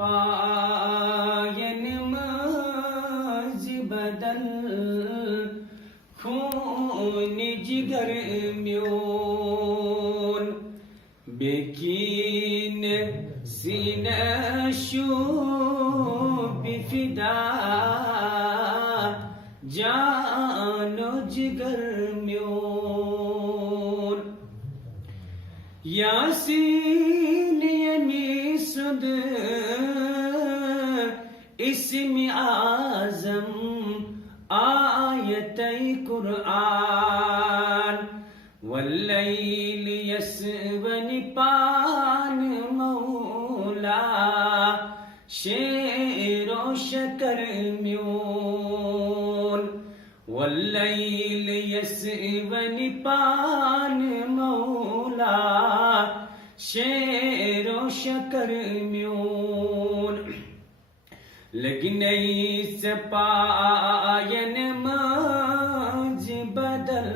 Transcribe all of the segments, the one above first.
पायन मज बदल खून जिगर म्योन बेकीन सीना बिफिदा जानो जिगर म्योन यासीन यमीसुद इस्म आज़म आयतै कुरआन वल्लैल यसवनि पान मौला शेरो शकर म्योन वल्लैल यसवनि पान मौला शेरो शकर म्योन लगनई सपायन मज बदल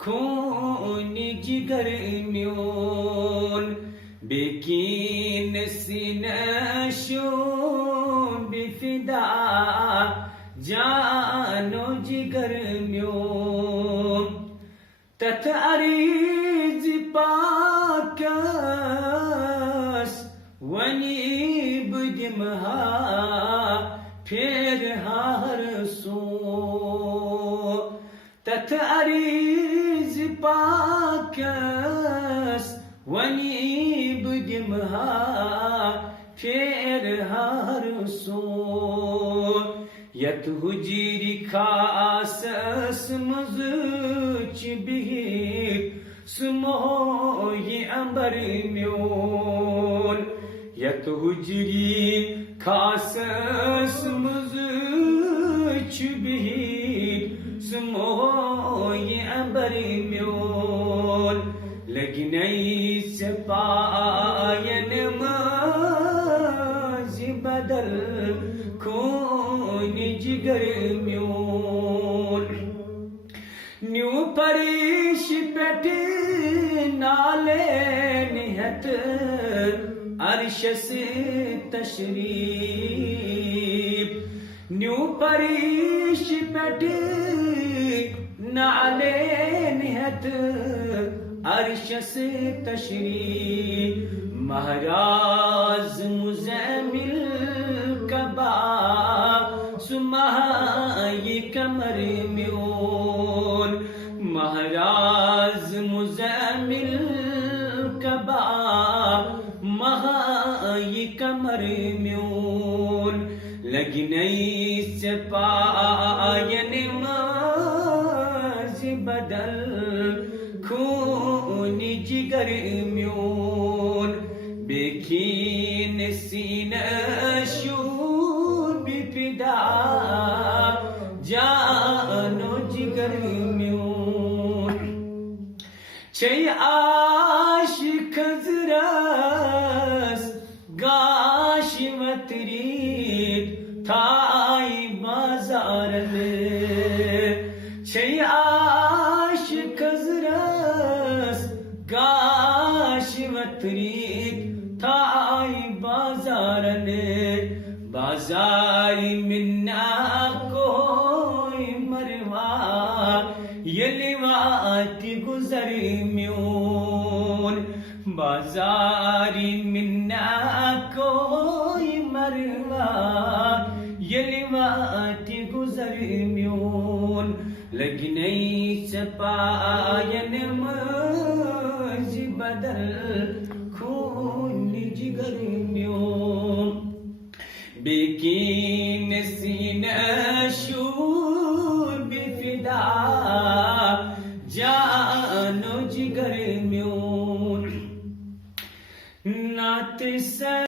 खून जिगर म्योन बेकीन सीना बिफिदा जानो जिगर म्योन तथ अरीज पाकस वनीब दिमहा फिर हार सो तथ अरीज पाकस वनीब दिमहा फिर हार सो यत हुजीरी खासस मज़च बिहिर सुमोही अंबर म्योन यत हुजरी खासस मज़च बिहिर सुमोही अंबर म्योन लगनई सपायन मज बदल खून जिगर म्योन न्यू परिश पेटी नाले निहत अरशस तशरीफ न्यू परिश पेटी नाले निहत अरशस तशरीफ महाराज मुज़म्मिल कबा सुमाई कमर म्योन महाराज मुज़म्मिल कबा महाई कमर म्योन लगनई सपायन मज बदल खून जिगर म्योन बेकीन सीना बिफिदा जानो जिगर म्योन छय आशिक खजरस गाश मतरी थाई बाजारन छय आशिक खजरस गाश मतरी थाई बाजारन बाजारी मिन्ना कोई मरवा यलिवाती गुजर म्योन बाजारी मिन्ना कोई मरवा यलिवाती गुजर म्योन लगनई सपायन मज बदल खून जिगर म्योन बेकीन सीना बिफिदा जानो जिगर म्योन नात